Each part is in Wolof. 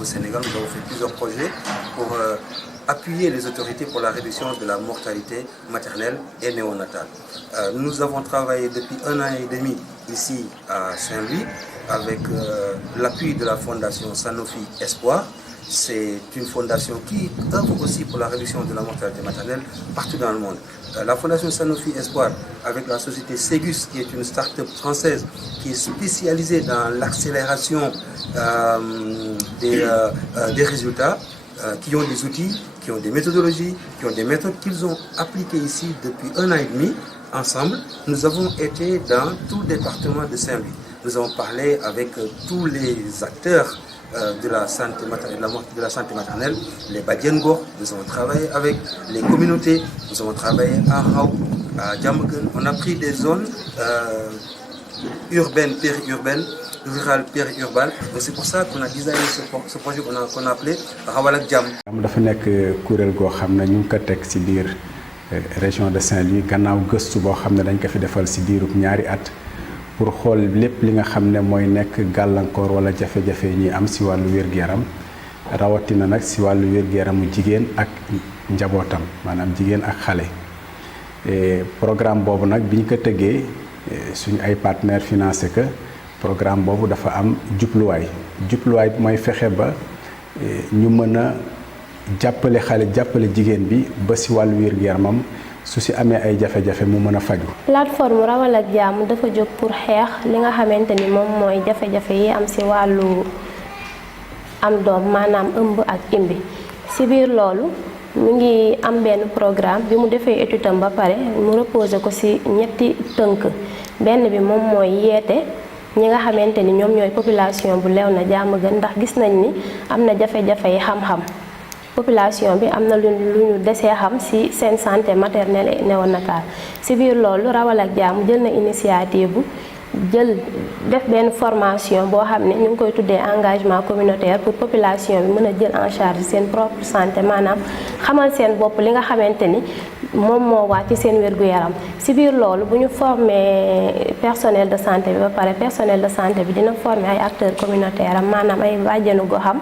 au Sénégal, nous avons fait plusieurs projets pour appuyer les autorités pour la réduction de la mortalité maternelle et néonatale. Nous avons travaillé depuis 1 an et demi ici à Saint-Louis avec l'appui de la fondation Sanofi Espoir. C'est une fondation qui œuvre aussi pour la réduction de la mortalité maternelle partout dans le monde. La fondation Sanofi Espoir, avec la société Ségus, qui est une start-up française qui est spécialisée dans l'accélération des résultats, qui ont des outils, qui ont des méthodologies, qui ont des méthodes qu'ils ont appliquées ici depuis 1 an et demi. Ensemble, nous avons été dans tout le département de Saint-Louis. Nous avons parlé avec tous les acteurs de la santé maternelle, les Badiengor, nous avons travaillé avec les communautés, nous avons travaillé à Raou, à Diamaguène. On a pris des zones urbaines, périurbaines, rurales, périurbaines. Donc c'est pour ça qu'on a designé ce projet qu'on a appelé Rawal ak Jàmm. dafa nekk kuréel goo xam ne ñu ngi ko teg ci biir région de Saint-Louis gannaaw gëstu boo xam ne dañ ko fi defal ci diirub ñaari at. pour xool lépp li nga xam ne mooy nekk gàllankoor wala jafe-jafe yi ñuy am ci wàllu wér-gu-yaram rawatina nag ci wàllu wér-gu-yaramu jigéen ak njabootam maanaam jigéen ak xale. Programme boobu nag bi ñu ko tëggee suñu ay partenaires financé que programme boobu dafa am jubluwaay bi mooy fexe ba ñu mën a jàppale xale jàppale jigéen bi ba ci wàllu wér-gu-yaramam su ci amee ay jafe-jafe mu mën a faju. Plateforme Rawal ak Jàmm dafa jóg pour xeex li nga xamante ni moom mooy jafe-jafe yi am ci wàllu am doom maanaam ëmb ak imbi ci biir loolu mu ngi am benn programme bi mu defee étude am ba pare mu reposé ko ci ñetti tënk benn bi moom mooy yeete ñi nga xamante ni ñoom ñooy population bu Léona Diamaguène ndax gis nañ ni am na jafe-jafe yi xam-xam. population bi am na lu ñu desee xam ci seen santé maternelle et néonatale ci biir loolu Rawal ak Jàmm jël na initiative bu jël def benn formation boo xam ne ñu ngi koy tuddee engagement communautaire pour population bi mën a jël en charge seen propre santé maanaam xamal seen bopp li nga xamante ni moom moo wàcc ci seen wér-gu-yaram ci biir loolu bu ñu former personnel de santé bi ba pare personnel de santé bi dina former ay acteurs communautaires am maanaam ay bàjjenu goxam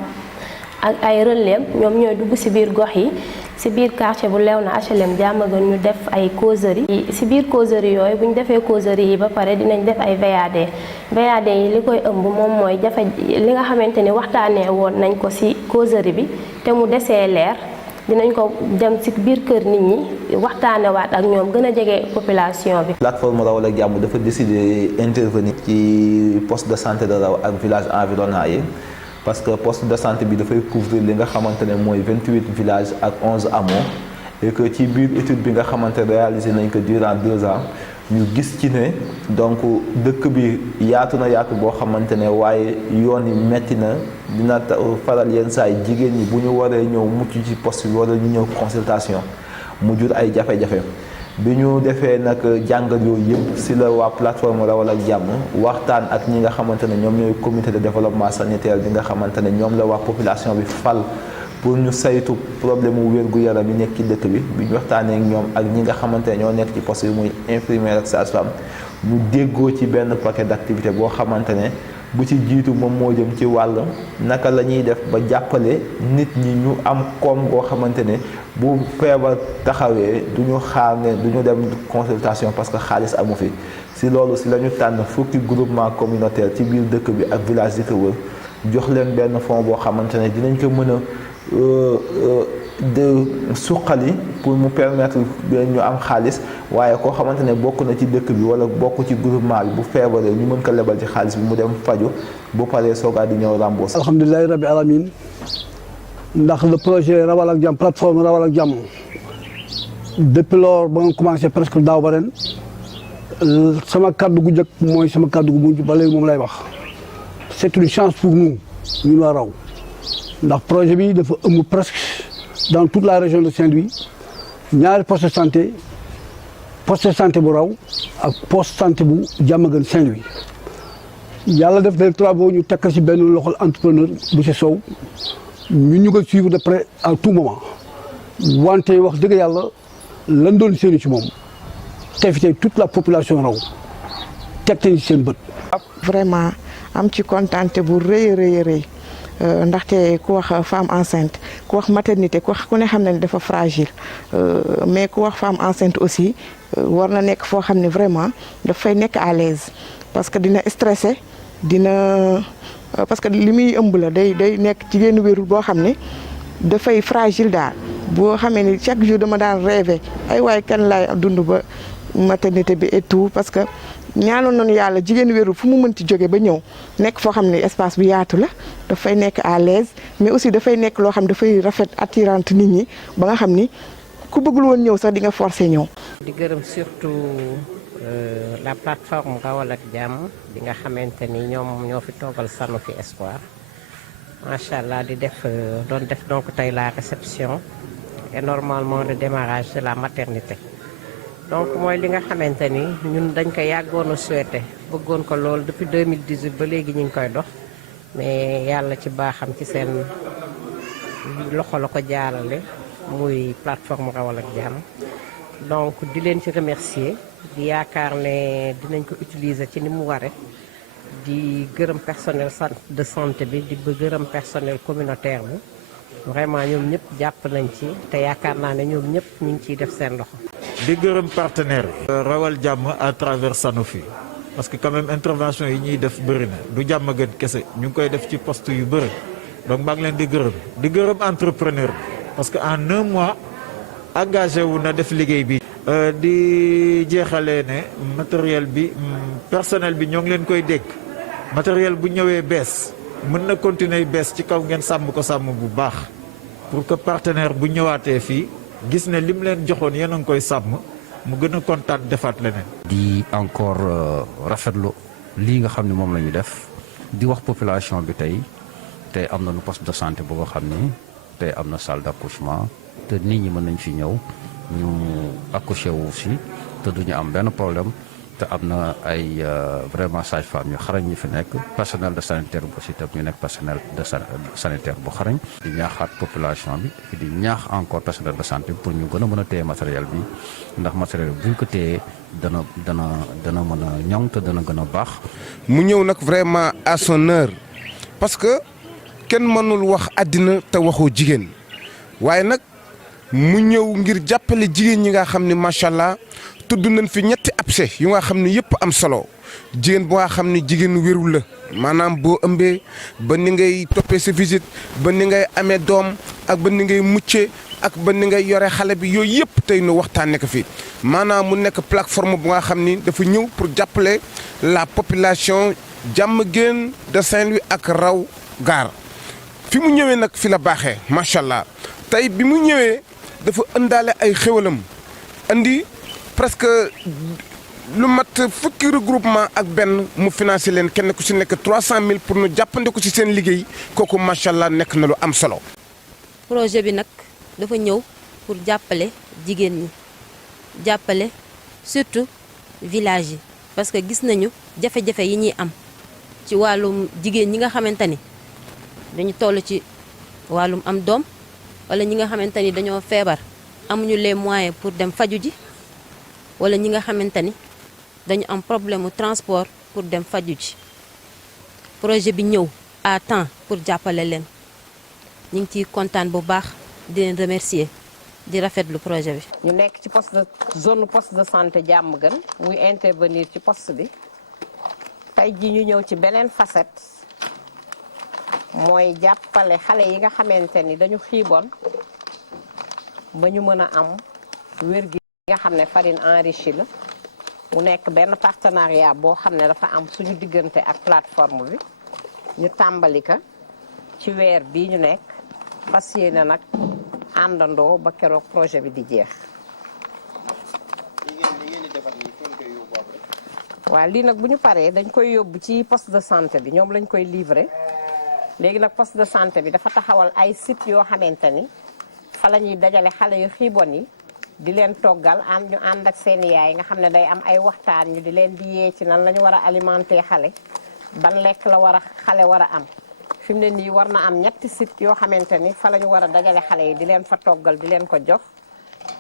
ak ay relais ñoom ñooy dugg ci biir gox yi ci biir quartier bu Léona HLM Diamaguène ñu def ay causerie ci biir causerie yooyu bu ñu defee causerie yi ba pare dinañ def ay VAD yi li koy ëmb moom mooy jafe li nga xamante ni waxtaanee woon nañ ko ci causerie bi te mu desee leer dinañ ko dem ci biir kër nit ñi waxtaanewaat ak ñoom gën a jege population bi. Plateforme Rawal ak Jàmm dafa décider intervenir ci poste de santé de Raw ak village environnant yi. Parce que poste de santé bi dafay couvrir li nga xamante ne mooy 28 villages ak 11 hameaux et que ci biir étude bi nga xamante réalisé nañ ko durant 2 ans ñu gis ci ne donc dëkk bi yaatu na yaatu boo xamante ne waaye yoon yi metti na dina faral yenn saa yi jigéen ñi bu ñu waree ñëw mucc ci poste bi wala ñu ñëw consultation mu jur ay jafe-jafe. bi ñu defee nag jàngat yooyu yëpp ci la waa plateforme Rawal ak Jàmm waxtaan ak ñi nga xamante ne ñoom ñooy comité de développement sanitaire bi nga xamante ne ñoom la waa population bi fal pour ñu saytu problème mu wér-gu-yaram yi nekk ci dëkk bi ñu waxtaanee ak ñoom ak ñi nga xamante ne ñoo nekk ci poste bi muy infirmière ak sage-femme ñu déggoo ci benn paquet d'activité boo xamante ne bu ci jiitu moom moo jëm ci wàll naka la ñuy def ba jàppale nit ñi ñu am koom goo xamante ne bu feebar taxawee du ñu xaar ne du ñu dem consultation parce que xaalis amu fi si loolu si la ñu tànn fukki groupement communautaire ci biir dëkk bi ak village di ko wër jox leen benn fonds boo xamante ne dinañ ko mën a de suqali pour mu permettre ñu am xaalis waaye koo xamante ne bokk na ci dëkk bi wala bokk ci groupement bi bu feebaree ñu mën ko lebal ci xaalis bi mu dem faju bu paree soogaa di ñëw rembourse. alhamdulilah rabbi alamin ndax le projet Rawal ak Jàmm plateforme Rawal ak Jàmm depuis lors ba nga commencé presque daaw ba ren sama kàddu gu njëkk mooy sama kàddu gu mujj ba léegi moom lay wax c'est une chance pour nous ñun waa Raw ndax projet bi dafa ëmb presque dans toute la région de Saint-Louis ñaari poste de santé bu Raw ak poste de santé bu Diamaguène Saint-Louis yàlla def des travaux ñu tekk ci benn loxol entrepreneur monsieur Sow ñun ñu ko suivre de près à tout moment wante wax dëgg yàlla lan doon seeni ci moom te fi tey toute la population Raw teg nañ ci seen bët. vraiment am ci kontaante bu rëy ndaxte ku wax femme enceinte ku wax maternité ku ne xam na ne dafa fragile mais ku wax femme enceinte aussi war na nekk foo xam ne vraiment dafay nekk à l'aise parce que dina stressé parce que li muy ëmb la day nekk jigéenu wérul boo xam ne dafay fragile daal boo xamee ni chaque jour dama daan rêvé ay waay kan laay dund ba maternité bi et tout parce que ñaanoon nañu yàlla jigéenu wérul fu mu mënti jóge ba ñëw nekk foo xam ne espace bu yaatu la dafay nekk à l'aise mais aussi dafay nekk loo xam dafay rafet attirante nit ñi ba nga xam ni ku bëggul woon ñëw sax di nga forcé ñëw. di gërëm surtout la plateforme Rawal ak Jàmm bi nga xamante ni ñoom ñoo fi toogal Sanofi Espoir macha allah di doon def donc tey la réception et normalement le démarrage de la maternité. donc mooy li nga xamante ni ñun dañ ko yàggoon a souhaité bëggoon ko lool depuis 2018 ba léegi ñu ngi koy dox mais yàlla ci baaxam ci seen loxo la ko jaarale muy plateforme Rawal ak Jàmm donc di leen ci remercier di yaakaar ne dinañ ko utiliser ci ni mu ware di gërëm personnel de santé bi di gërëm personnel communautaire bi vraiment ñoom ñëpp jàpp nañ ci te yaakaar naa ne ñoom ñëpp ñu ngi ciy def seen loxo. di gërëm partenaire Rawal Jàmm à travers Sanofi parce que quand même intervention yi ñuy def bëri na du jàmm gën kese ñu ngi koy def ci poste yu bëri donc maa ngi leen di gërëm entrepreneur bi parce que en 1 mois engagé wu na def liggéey bi. di jeexalee ne matériel bi personnel bi ñoo ngi leen koy dégg matériel bu ñëwee bees mën na continuer bees ci kaw ngeen sàmm ko sàmm bu baax pour que partenaire bu ñëwaatee fii gis ne lim leen joxoon yéen a ngi koy sàmm mu gën a kontaan defaat leneen. di encore rafetlu lii nga xam ne moom la ñu def di wax population bi tey am na nu poste de santé bu nga xam ni tey am na salle d'accouchement te nit ñi mën nañ fi ñëw ñu accoucher wu si te duñu am benn problème te am na ay vraiment sage-femme yu xarañ ñu fi nekk personnel de sanitaire bu aussi tam ñu nekk personnel de sanitaire bu xarañ di ñaaxaat population bi di ñaax encore personnel de santé pour ñu gën a mën a téye matériel bi ndax matériel bi buñ ko téyee dana mën a ñoŋ te dana gën a baax. mu ñëw nag vraiment à son heure parce que kenn mënul wax àddina te waxoo jigéen waaye nag mu ñëw ngir jàppale jigéen ñi nga xam ne macha allah tudd nañ fi ñetti abcès yu nga xam ne yëpp am solo jigéen bu nga xam ne jigéen wérul la maanaam boo ëmbee ba ni ngay toppee sa visite ba ni ngay amee doom ak ba ni ngay muccee ak ba ni ngay yore xale bi yooyu yëpp tey nu waxtaanee ko fi maanaam mu nekk plateforme bu nga xam ni dafa ñëw pour jàppale la population Diamaguène de Saint-Louis ak Raw Gare fi mu ñëwee nag fi la baaxee macha allah tey bi mu ñëwee dafa ëndaale ay xéwalam andi presque lu mat fukki regroupement ak benn mu financé leen kenn ku ci nekk 300 000 pour nu jàppandi ko ci seen liggéey kooku macha allah nekk na lu am solo. projet bi nag dafa ñëw pour jàppale jigéen ñi jàppale surtout village yi parce que gis nañu jafe-jafe yi ñuy am ci wàllum jigéen ñi nga xamante ni dañu toll ci wàllum am doom wala ñi nga xamante ni dañoo feebar amuñu les moyens pour dem faju ji wala ñi nga xamante ni dañu am problème mu transport pour dem faju ji projet bi ñëw à temps pour jàppale leen ñu ngi ciy kontaan bu baax di leen remercier di rafetlu projet bi. ñu nekk ci zone poste de santé Diamaguène muy intervenir ci poste bi tey ji ñu ñëw ci beneen facette mooy jàppale xale yi nga xamante ni dañu xiiboon ba ñu mën a am wér gi nga xam ne farine enrichie la mu nekk benn partenariat boo xam ne dafa am suñu diggante ak plateforme bi ñu tàmbali ko ci weer bii ñu nekk fas yéene nag àndandoo ba keroog projet bi di jeex. waaw lii nag bu ñu paree dañ koy yóbbu ci poste de santé bi ñoom lañ koy livrer léegi nag poste de santé bi dafa taxawal ay sites yoo xamante ni fa la ñuy dajale xale yu xiibon yi di leen toggal ñu ànd ak seen yaay nga xam ne day am ay waxtaan ñu di leen di yee ci nan la ñu war a alimenter xale ban lekk la war a xale war a am fi mu ne nii war na am ñetti site yoo xamante ni fa la ñu war a dajale xale yi di leen fa toggal di leen ko jox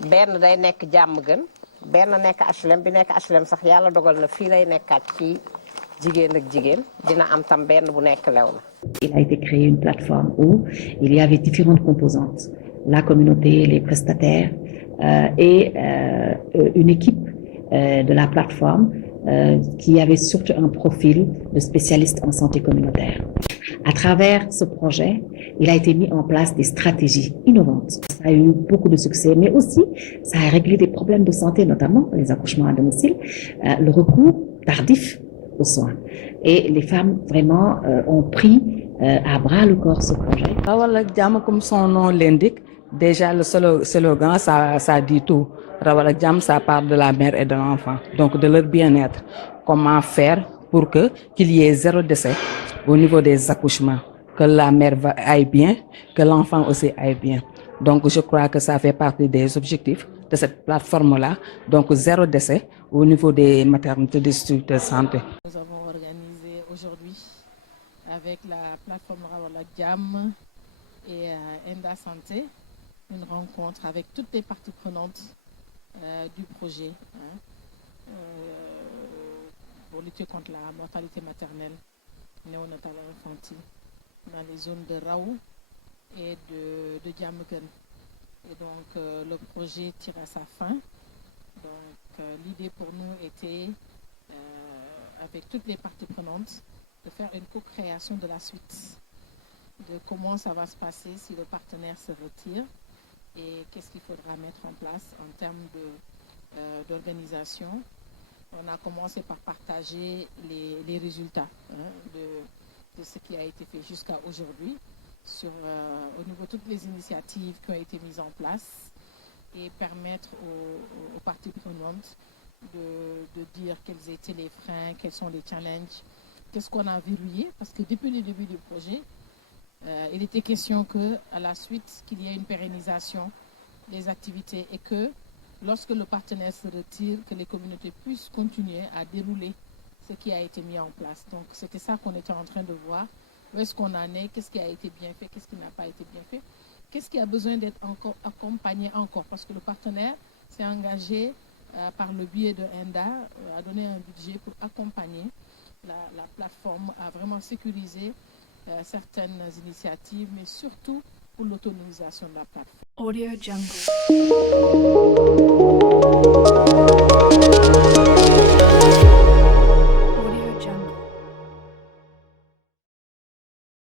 benn day nekk Diamaguène benn nekk HLM bi nekk HLM sax yàlla dogal na fii lay nekkaat ci jigéen ak jigéen dina am tam benn bu nekk lew na. Il a été créé une plateforme où il y avait différentes composantes, la communauté, les prestataires et une équipe de la plateforme qui avait surtout un profil de spécialiste en santé communautaire. À travers ce projet, il a été mis en place des stratégies innovantes. Ça a eu beaucoup de succès, mais aussi ça a réglé des problèmes de santé, notamment les accouchements à domicile, le recours tardif aux soins. Et les femmes vraiment ont pris à bras le corps ce projet. Rawal ak Jàmm, comme son nom l'indique, déjà le slogan, ça dit tout. Rawal ak Jàmm, ça parle de la mère et de l'enfant, donc de leur bien-être. Comment faire pour qu'il y ait 0 décès au niveau des accouchements, que la mère aille bien, que l'enfant aussi aille bien. Donc je crois que ça fait partie des objectifs de cette plateforme-là, donc 0 décès au niveau des maternités des structures de santé. Nous avons organisé aujourd'hui avec la plateforme Rawal ak Jàmm et Enda Santé une rencontre avec toutes les parties prenantes du projet pour lutter contre la mortalité maternelle, néonatale et infantile dans les zones de Raou et de Diamaguène. Et donc le projet tire à sa fin. Donc l'idée pour nous était, avec toutes les parties prenantes, de faire une co-création de la suite, de comment ça va se passer si le partenaire se retire et qu'est-ce qu'il faudra mettre en place en termes d'organisation. On a commencé par partager les résultats de ce qui a été fait jusqu'à aujourd'hui au niveau de toutes les initiatives qui ont été mises en place et permettre aux parties prenantes de dire quels étaient les freins, quels sont les challenges, qu'est-ce qu'on a verrouillé, parce que depuis le début du projet, il était question qu'à la suite, qu'il y ait une pérennisation des activités et que lorsque le partenaire se retire, que les communautés puissent continuer à dérouler ce qui a été mis en place. Donc c'était ça qu'on était en train de voir. Où est-ce qu'on en est, qu'est-ce qui a été bien fait, qu'est-ce qui n'a pas été bien fait, qu'est-ce qui a besoin d'être encore accompagné encore, parce que le partenaire s'est engagé par le biais de Enda à donner un budget pour accompagner la plateforme à vraiment sécuriser certaines initiatives, mais surtout pour l'autonomisation de la plateforme. Audio Jungle.